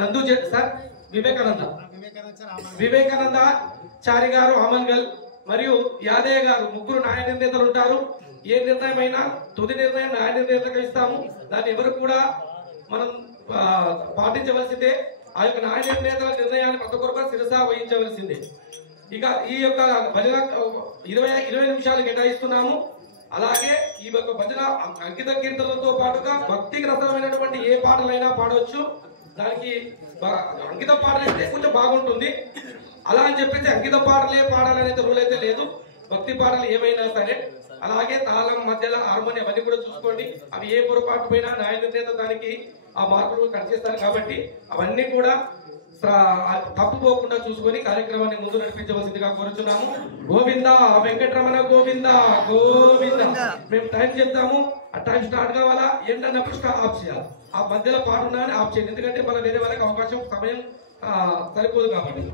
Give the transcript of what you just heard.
నందు సార్ వివేకానంద చారి గారు ఆమన్గల్ మరియు యాదయ్య గారు ముగ్గురు న్యాయ నిర్ణేతలు ఉంటారు. ఏ నిర్ణయం అయినా తుది నిర్ణయం న్యాయ నిర్ణేతకు ఇస్తాము. దాన్ని ఎవరు కూడా మనం పాటించవలసిందే. ఆ యొక్క న్యాయ నిర్ణేతల నిర్ణయాన్ని ప్రతి ఒక్కరు శిరసా వహించవలసిందే. ఇక ఈ యొక్క భజన 20 నిమిషాలు కేటాయిస్తున్నాము. అలాగే ఈ యొక్క భజన అంకిత కీర్తనలతో పాటుగా భక్తికి రసమైనటువంటి ఏ పాటలైనా పాడవచ్చు. దానికి అంకిత పాటలు అయితే కొంచెం బాగుంటుంది. అలా అని చెప్పేసి అంకిత పాటలే పాడాలనేది రూల్ అయితే లేదు. భక్తి పాటలు ఏమైనా సరే, అలాగే తాళం మధ్యలో హార్మోనియం అవన్నీ కూడా చూసుకోండి. అవి ఏ పొరపాటు పోయినా న్యాయ నిర్ణేత దానికి ఆ మార్పులు కట్ చేస్తారు కాబట్టి అవన్నీ కూడా తప్పుకోకుండా చూసుకొని కార్యక్రమాన్ని ముందు నడిపించవలసిందిగా కోరుచున్నాము. గోవింద వెంకటరమణ గోవింద గోవింద. మేము టైం చెప్తాము. ఆ టైం స్టార్ట్ కావాలా, ఎండ్ అన్నప్పుడు ఆఫ్ చేయాలి. ఆ మధ్యలో పాట ఉన్నా ఆఫ్ చేయండి. ఎందుకంటే మన వేరే వాళ్ళకి అవకాశం సమయం సరిపోదు కాబట్టి.